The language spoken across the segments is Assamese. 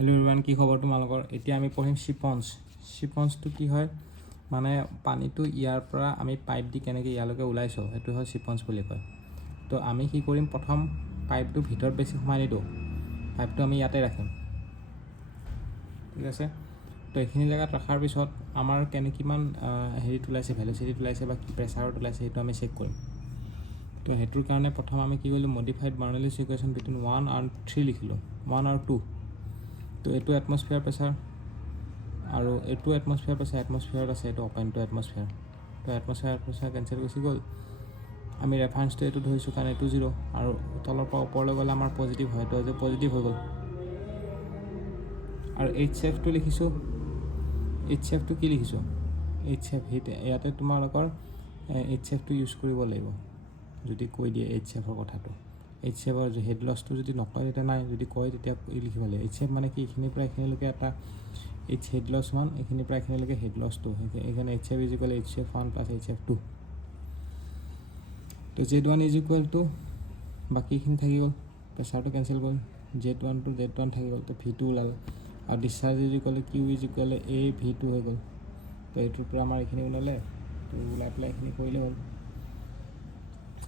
হেল্ল' এভৰিৱান, কি খবৰ তোমালোকৰ? এতিয়া আমি পঢ়িম শিপঞ্চ। শিপঞ্চটো কি হয় মানে পানীটো ইয়াৰ পৰা আমি পাইপ দি কেনেকৈ ইয়ালৈকে ওলাইছোঁ সেইটো হয় শিপঞ্চ বুলি কয়। তো আমি কি কৰিম, প্ৰথম পাইপটো ভিতৰত বেছি সোমাই নিদিওঁ, পাইপটো আমি ইয়াতে ৰাখিম, ঠিক আছে। তো এইখিনি জেগাত ৰখাৰ পিছত আমাৰ কিমান হেৰিত ওলাইছে, ভেলচিটিত ওলাইছে বা কি প্ৰেছাৰত ওলাইছে সেইটো আমি চেক কৰিম। তো সেইটোৰ কাৰণে প্ৰথম আমি কি কৰিলোঁ, মডিফাইড বাৰ্নৌলিছ ইকুৱেশ্যন বিটুইন 1 আৰু 3 লিখিলোঁ, 1 আৰু 2। তো এইটো এটমস্ফিয়াৰ প্ৰেছাৰ আৰু এইটো এটমস্ফিয়াৰ প্ৰেছাৰ, এটমস্ফিয়াৰত আছে, এইটো অপেন টু এটমস্ফিয়াৰ। তো এটমস্ফিয়াৰ প্ৰেছাৰ কেঞ্চেল গুচি গ'ল। আমি ৰেফাৰেঞ্চটো এইটো ধৰিছোঁ কাৰণ এইটো 0 আৰু তলৰ পৰা ওপৰলৈ গ'লে আমাৰ পজিটিভ হয়, তো এইটো পজিটিভ হৈ গ'ল। আৰু HCFটো লিখিছোঁ, HCFটো কি লিখিছোঁ, HCF ইয়াতে তোমালোকৰ HCFটো ইউজ কৰিব লাগিব যদি কৈ দিয়ে HCFৰ কথাটো। HCFৰ হেড লছটো যদি নকয় তেতিয়া নাই, যদি কয় তেতিয়া লিখিব লাগিব। HCF মানে কি, এইখিনিৰ পৰা এইখিনিলৈকে এটা হেড লছ 1, এইখিনিৰ পৰা এইখিনিলৈকে হেড লছ 2, সেইকাৰণে HCF is equal HCF1 plus HCF2। তো Z1 ইজ ইকুৱেল টু বাকীখিনি থাকি গ'ল, প্ৰেছাৰটো কেঞ্চেল গ'ল, Z1 টু Z1 থাকি গ'ল, তো V2 ওলাল। আৰু discharge is equal Q is equal V2 হৈ গ'ল। তো এইটোৰ পৰা আমাৰ এইখিনি ওলালে, তো ওলাই পেলাই এইখিনি কৰিলে হ'ল,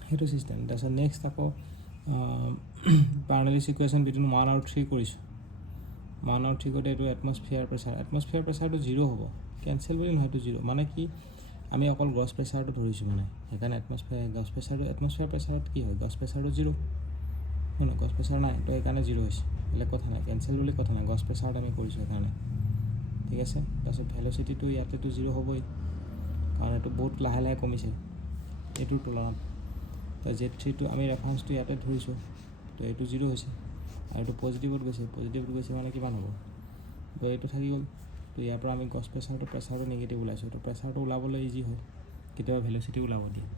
সেইটো ছিষ্টেম। তাৰপিছত নেক্সট আকৌ বাৰ্নৌলিছ ইকুৱেশ্যন বিটুইন 1 আৰু 3 কৰিছোঁ। 1 আৰু 3 কৰোঁতে এইটো এটমস্ফিয়াৰ প্ৰেছাৰটো 0 হ'ব, কেঞ্চেল বুলি নহয়, এইটো 0 মানে কি, আমি অকল গছ প্ৰেছাৰটো ধৰিছোঁ মানে, সেইকাৰণে এটমস্ফিয়াৰ প্ৰেছাৰত কি হয়, গছ প্ৰেছাৰটো 0 নহয়, গছ প্ৰেছাৰ নাই, তো সেইকাৰণে 0 হৈছে, বেলেগ কথা নাই, কেঞ্চেল বুলি কথা নাই, গছ প্ৰেছাৰত আমি কৰিছোঁ সেইকাৰণে, ঠিক আছে। তাৰপিছত ভেলচিটিটো ইয়াতেতো 0 হ'বই কাৰণ এইটো বহুত লাহে লাহে কমিছে এইটোৰ তুলনাত। তো Z3টো আমি ৰেফাৰেঞ্চটো ইয়াতে ধৰিছোঁ, তো এইটো 0 হৈছে আৰু এইটো পজিটিভত গৈছে মানে কিমান হ'ব, তো এইটো থাকি গ'ল। তো ইয়াৰ পৰা আমি গছ প্ৰেছাৰটো নিগেটিভ ওলাইছোঁ, তো প্ৰেছাৰটো ওলাবলৈ ইজি হয়, কেতিয়াবা ভেলচিটি ওলাব দিয়ে।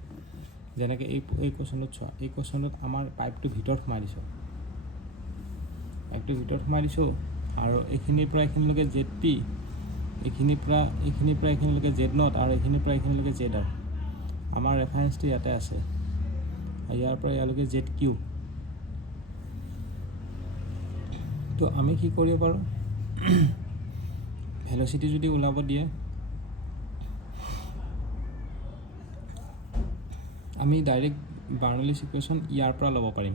যেনেকৈ এই কুৱেশ্যনটোত চোৱা, এই কুৱেশ্যনটোত আমাৰ পাইপটো ভিতৰত সোমাই দিছোঁ আৰু এইখিনিৰ পৰা এইখিনিলৈকে ZP, এইখিনিৰ পৰা এইখিনিলৈকে Z0 আৰু এইখিনিৰ পৰা এইখিনিলৈকে ZR। আমাৰ ৰেফাৰেঞ্চটো ইয়াতে আছে, ইয়াৰ পৰা ইয়ালৈকে ZQ। তো আমি কি কৰিব পাৰোঁ, ভেলচিটি যদি ওলাব দিয়ে আমি ডাইৰেক্ট বাৰ্নৌলিছ ইকুৱেশ্যন ইয়াৰ পৰা ল'ব পাৰিম।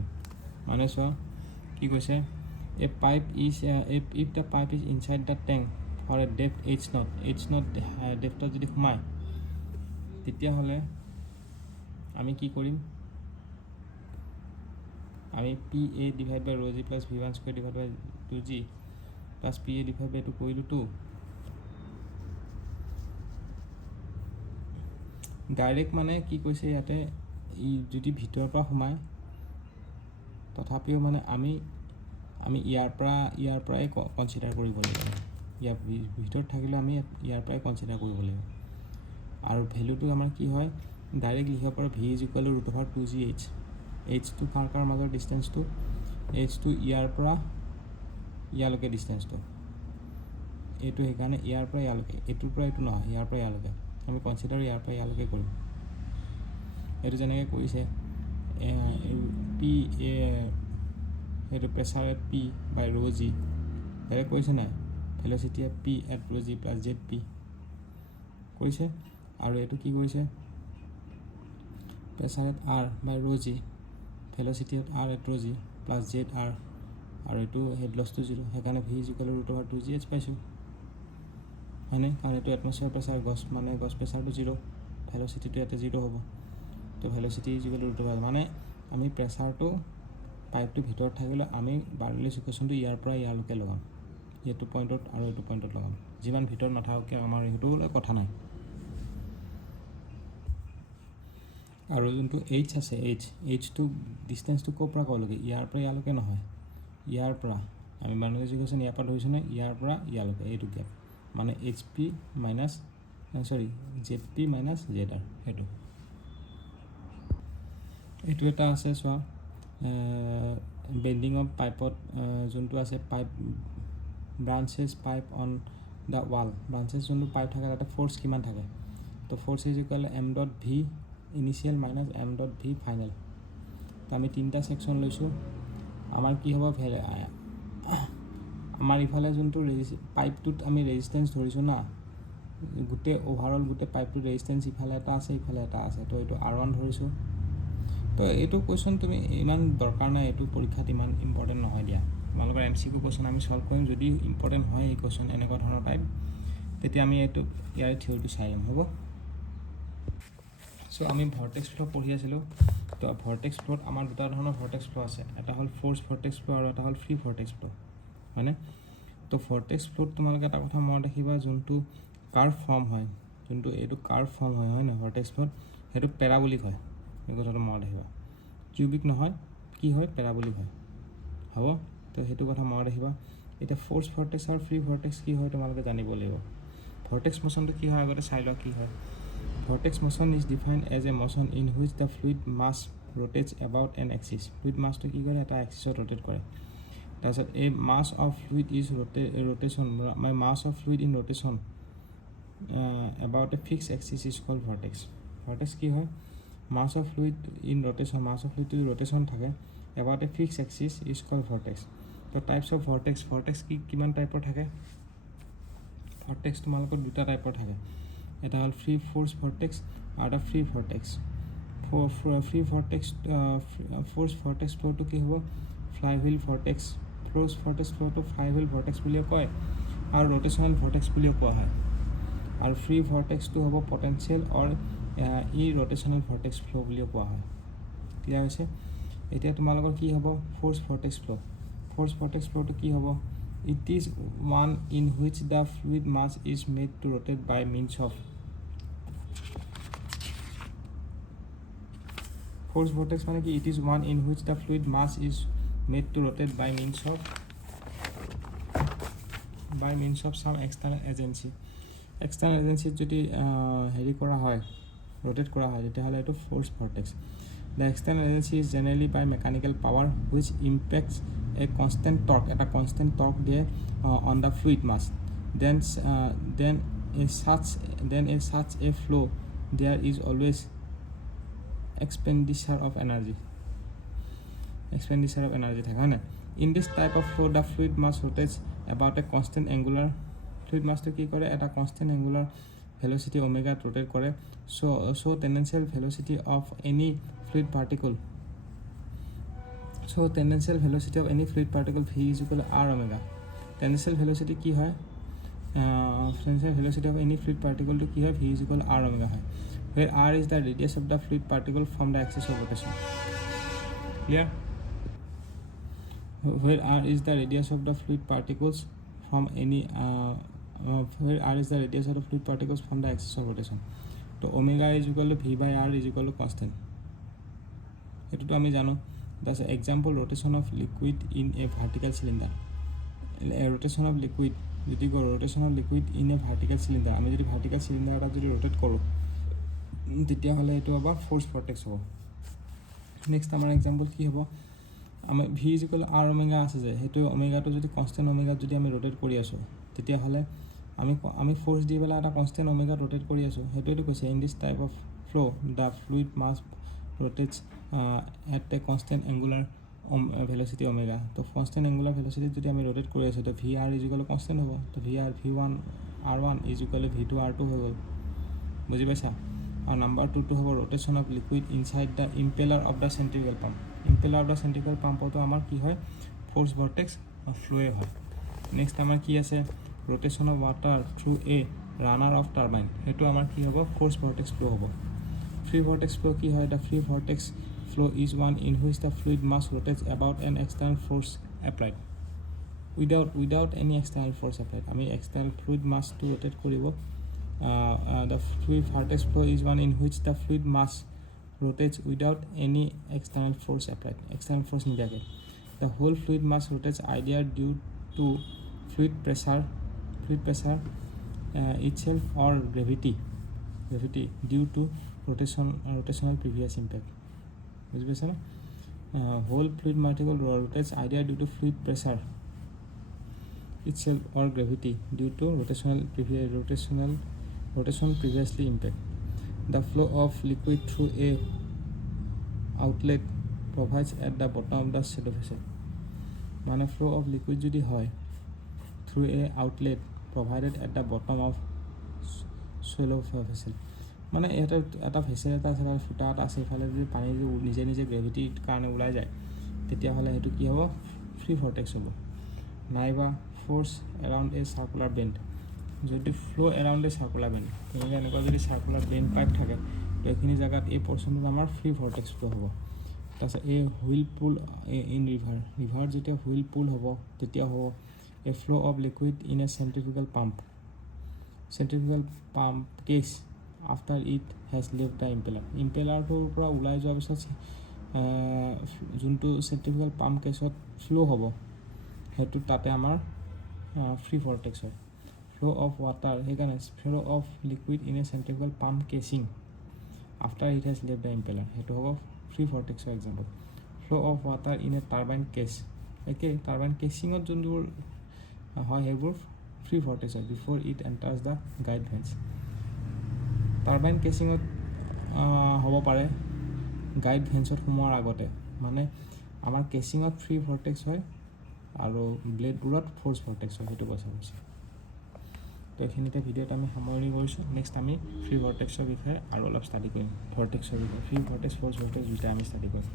মানে চোৱা কি কৈছে, if the pipe is inside the tank for a depth H0 ডেপ্থত যদি সোমায়, তেতিয়াহ'লে আমি কি কৰিম, আমি PA divide by ρg plus V1 square divide by 2g plus PA divide by এইটো কৰিলোঁ 2। ডাইৰেক্ট মানে কি কৈছে ইয়াতে, যদি ভিতৰৰ পৰা সোমায় তথাপিও মানে আমি ইয়াৰ পৰাই কনচিডাৰ কৰিব লাগিব, ইয়াৰ ভিতৰত থাকিলেও আমি ইয়াৰ পৰাই কনচিডাৰ কৰিব লাগিব। আৰু ভেলুটো আমাৰ কি হয়, ডাইৰেক্ট লিখিব পাৰোঁ V is equal to √2gh, Hটো কাৰ মাজৰ ডিষ্টেঞ্চটো, Hটো ইয়াৰ পৰা ইয়ালৈকে ডিষ্টেঞ্চটো, এইটো সেইকাৰণে ইয়াৰ পৰা ইয়ালৈকে, এইটোৰ পৰা এইটো নহয়, ইয়াৰ পৰা ইয়ালৈকে আমি কনচিডাৰ ইয়াৰ পৰা ইয়ালৈকে কৰিম। এইটো যেনেকৈ কৰিছে P সেইটো pressure at P by ρg, direct কৰিছে নাই, velocity at P at ρg plus ZP কৰিছে। আৰু এইটো কি কৰিছে, pressure at R by ρg, velocity at R at ρg plus ZR, আৰু এইটো হেড লছটো 0, সেইকাৰণে V is equal to √2gh পাইছোঁ, হয়নে, কাৰণ এইটো এটমস্ফিয়াৰ প্ৰেছাৰ, গছ প্ৰেছাৰটো 0, ভেলচিটিটো ইয়াতে 0 হ'ব। তো ভেলচিটি ইজ ইকুৱেল টু মানে আমি প্ৰেছাৰটো পাইপটো ভিতৰত থাকিলে আমি বাৰ্নৌলিছ ইকুৱেশ্যনটো ইয়াৰ পৰা ইয়ালৈকে লগাম, এইটো পইণ্টত আৰু এইটো পইণ্টত লগাম, যিমান ভিতৰত নাথাকে আমাৰ সেইটো কথা নাই। আৰু যোনটো H আছে, Hটো ডিষ্টেঞ্চটো ক'ৰ পৰা ক'লৈকে, ইয়াৰ পৰা ইয়ালৈকে নহয়, ইয়াৰ পৰা আমি বাৰ্নৌলিছ ইকুৱেশ্যন ইয়াৰ পৰা ধৰিছোঁ নে, ইয়াৰ পৰা ইয়ালৈকে, এইটো গেপ মানে ZP মাইনাছ ZR, এইটো এটা আছে চোৱা, বেণ্ডিং অফ পাইপত যোনটো আছে, pipe branches pipe on the wall, branches যোনটো পাইপ থাকে তাতে ফ'ৰ্চ কিমান থাকে, তো force is equal m.v initial minus m.v final. তো আমি 3টা ছেকশ্যন লৈছোঁ, আমাৰ কি হ'ব, আমাৰ ইফালে যোনটো পাইপটোত আমি ৰেজিষ্টেঞ্চ ধৰিছোঁ না, গোটেই অভাৰঅল গোটেই পাইপটোৰ ৰেজিষ্টেঞ্চ ইফালে এটা আছে ইফালে এটা আছে, তো এইটো R1 ধৰিছোঁ। তো এইটো কুৱেশ্যন তুমি ইমান দৰকাৰ নাই, এইটো পৰীক্ষাত ইমান ইম্পৰ্টেণ্ট নহয় দিয়া। তোমালোকৰ MCQ কুৱেশ্যন আমি সলভ কৰিম, যদি ইম্পৰ্টেণ্ট হয় এই কুৱেশ্যন এনেকুৱা ধৰণৰ টাইপ, তেতিয়া আমি এইটো ইয়াৰ থিয়ৰিটো চাই ল'ম, হ'ব। চ' আমি ভৰ্টেক্স ফ্ল' পঢ়ি আছিলোঁ। তো ভৰ্টেক্স ফ্ল'ত আমাৰ দুটা ধৰণৰ ভৰ্টেক্স ফ্ল' আছে, এটা হ'ল ফ'ৰ্চ ভৰ্টেক্স ফ্ল' আৰু এটা হ'ল ফ্ৰী ভৰ্টেক্স ফ্ল', হয়নে? তো ভৰ্টেক্স ফ্ল'ত তোমালোকে এটা কথা মনত ৰাখিবা, যোনটো কাৰ্ভ ফৰ্ম হয়, যোনটো এইটো কাৰ্ভ ফৰ্ম হয়, হয় নহয়, ভৰ্টেক্স ফ্ল'ত সেইটো পেৰাবলিক হয়, এই কথাটো মনত ৰাখিবা। কিউবিক নহয়, কি হয়, পেৰাবলিক হয়, হ'ব। তো সেইটো কথা মনত ৰাখিবা। এতিয়া ফ'ৰ্চ ভৰ্টেক্স আৰু ফ্ৰী ভৰ্টেক্স কি হয় তোমালোকে জানিব লাগিব। ভৰ্টেক্স মোশ্যনটো কি হয় আগতে চাই লোৱা কি হয়। Vortex motion is defined as a motion in which the fluid mass rotates about an axis. Fluid mass to কি কৰে, এটা axisত rotate কৰে। তাৰপিছত a mass of fluid is rotation, my mass of fluid in rotation about a fixed axis is called vortex. Vortex কি হয়, mass of fluid in rotation, mass of fluid to rotation থাকে about a fixed axis is called vortex. So types of vortex, vortex কি কিমান টাইপৰ থাকে, vortex তোমালোকৰ দুটা টাইপৰ থাকে, এটা হ'ল ফ্ৰী ফ'ৰ্চ ভৰ্টেক্স আৰু এটা free vortex. Free vortex forced vortex ফ্ল'টো কি হ'ব, fly wheel vortex. Forced vortex ফ্ল'টো ফ্লাই হুইল ভৰ্টেক্স বুলিও কয় আৰু ৰ'টেশ্যনেল ভৰ্টেক্স বুলিও কোৱা হয়। আৰু ফ্ৰী ভৰ্টেক্সটো হ'ব পটেঞ্চিয়েল অৰ ৰ'টেশ্যনেল ভৰ্টেক্স ফ্ল' বুলিও কোৱা হয়। ক্লিয়াৰ হৈছে? এতিয়া তোমালোকৰ কি হ'ব, ফ'ৰ্চ ভৰ্টেক্স ফ্ল'। ফ'ৰ্চ ভৰ্টেক্স ফ্ল'টো কি হ'ব, it is one in which the fluid mass is made to rotate by means of force vortex মানে কি, it is one in which the fluid mass is made to rotate by means of some external agency. External agency যদি হেৰি কৰা হয়, rotate কৰা হয়, তেতিয়াহ'লে এইটো force vortex. The external agency is generally by mechanical power which impacts a constant torque, এটা constant torque দিয়ে on the fluid mass. Then such a flow there is always expenditure of energy থাকে, হয় না? In this type of flow the fluid mass rotates about a constant angular, fluid mass to কি কৰে, এটা constant angular velocity omega rotate কৰে। So tangential velocity of any fluid particle, v is equal to r omega. Tangential velocity কি হয়, tangential velocity of any fluid particle to কি হয়, v is equal to r omega হয়, where r is the radius of the fluid particle from the axis of rotation. Clear? Where r is the radius of the fluid particles from any where r is the radius of the fluid particles from the axis of rotation. So omega is equal to v by r is equal to constant. এটোটো আমি জানো। That's an example, rotation of liquid in a vertical cylinder. A rotation of liquid, যদি rotation of liquid in a vertical cylinder, আমি যদি vertical cylinder এটা যদি rotate কৰোঁ তেতিয়াহ'লে এইটো আবাৰ ফ'ৰ্চ ভৰ্টেক্স হ'ব। নেক্সট আমাৰ এক্সাম্পল কি হ'ব, আমাৰ V is equal R omega আছে যে, সেইটো ওমেগাটো যদি কনষ্টেণ্ট ওমেগাত যদি আমি ৰোটেট কৰি আছোঁ তেতিয়াহ'লে আমি ফ'ৰ্চ দি পেলাই এটা কনষ্টেণ্ট ওমেগাত ৰোটেট কৰি আছোঁ, সেইটোৱেতো কৈছে in this type of flow' the fluid mass rotates at a constant angular velocity omega. তো কনষ্টেণ্ট এংগুলাৰ ভেলচিটিত যদি আমি ৰোটেট কৰি আছোঁ তো V R is equal constant হ'ব, তো V1 R1 is equal V2 R2 হৈ গ'ল, বুজি পাইছা? আৰু নাম্বাৰ 2টো হ'ব rotation of liquid inside the impeller of the centrifugal pump. Impeller of the centrifugal পাম্পতো আমাৰ কি হয়, ফ'ৰ্চ ভৰ্টেক্স ফ্ল'ৱে হয়। নেক্সট আমাৰ কি আছে, rotation of water through A runner of turbine, সেইটো আমাৰ কি হ'ব, ফ'ৰ্চ ভৰ্টেক্স ফ্ল' হ'ব। ফ্ৰী ভৰ্টেক্স ফ্ল' কি হয়, the free vortex flow' is one in which the fluid mass rotates about an external force applied without any external force applied. আমি এক্সটাৰ্নেল ফ্লুইড মাছটো ৰোটেট কৰিব। The fluid vortex flow is one in which the fluid mass rotates without any external force applied. External force নিদিয়াকৈ the whole fluid mass rotates either due to fluid pressure itself or gravity due to rotational previous impact. বুজি পাইছা না? Whole fluid particle rotates either due to fluid pressure itself or gravity due to rotation previously impact. The flow of liquid through a outlet provides at the bottom of the pseudo vessel. মানে flow of liquid যদি হয় through a outlet provided at the bottom of soil of a vessel. মানে এটা ভেচেল এটা আছে, ফুটা এটা আছে, ইফালে যদি পানী যদি নিজে গ্ৰেভিটিৰ কাৰণে ওলাই যায় তেতিয়াহ'লে সেইটো কি হ'ব? ফ্ৰী ভৰ্টেক্স হ'ব। নাইবা ফ'ৰ্চ এৰাউণ্ড এ চাৰ্কুলাৰ বেণ্ড, যদি ফ্ল' এৰাউণ্ড এ চাৰ্কুলাৰ বেণ্ড, এনেকুৱা যদি চাৰ্কুলাৰ বেণ্ড পাইপ থাকে তো এইখিনি জেগাত এই পৰ্চনটোত আমাৰ ফ্ৰী ভৰ্টেক্স ফ্ল' হ'ব। তাৰপিছত এই হুইল পুল ইন ৰিভাৰত যেতিয়া হুইল পুল হ'ব তেতিয়া হ'ব a flow' of liquid in a centrifugal pump case after it has left the ইম্পেলাৰটোৰ পৰা ওলাই যোৱাৰ পিছত যোনটো চেণ্ট্ৰিফিউগেল পাম্প কেছত ফ্ল' হ'ব সেইটো তাতে আমাৰ ফ্ৰী ভৰ্টেক্স হয়। ফ্ল' অফ ৱাটাৰ, সেইকাৰণে flow' of liquid in a centrifugal pump casing after it has left the impeller, সেইটো হ'ব ফ্ৰী ভৰ্টেক্সৰ example. Flow' of water in a turbine case, একেই টাৰ্বাইন কেচিঙত যোনবোৰ হয় সেইবোৰ ফ্ৰী ভৰ্টেক্স হয় before it enters the guide vanes. Turbine কেচিঙত হ'ব পাৰে গাইড ভেন্সত সোমোৱাৰ আগতে, মানে আমাৰ কেচিঙত ফ্ৰী ভৰ্টেক্স হয় আৰু ব্লেডবোৰত ফ'ৰ্চ ভৰ্টেক্স হয়, সেইটো বচা হৈছে। তো এইখিনিতে ভিডিঅ'ত আমি সামৰণি কৰিছোঁ। নেক্সট আমি ফ্ৰী ভৰ্টেক্সৰ বিষয়ে আৰু অলপ ষ্টাডি কৰিম, ভৰ্টেক্সৰ বিষয়ে, ফ্ৰী ভৰ্টেক্স ফ'ৰ্চ ভৰ্টেক্স দুয়োটা আমি ষ্টাডি কৰিম।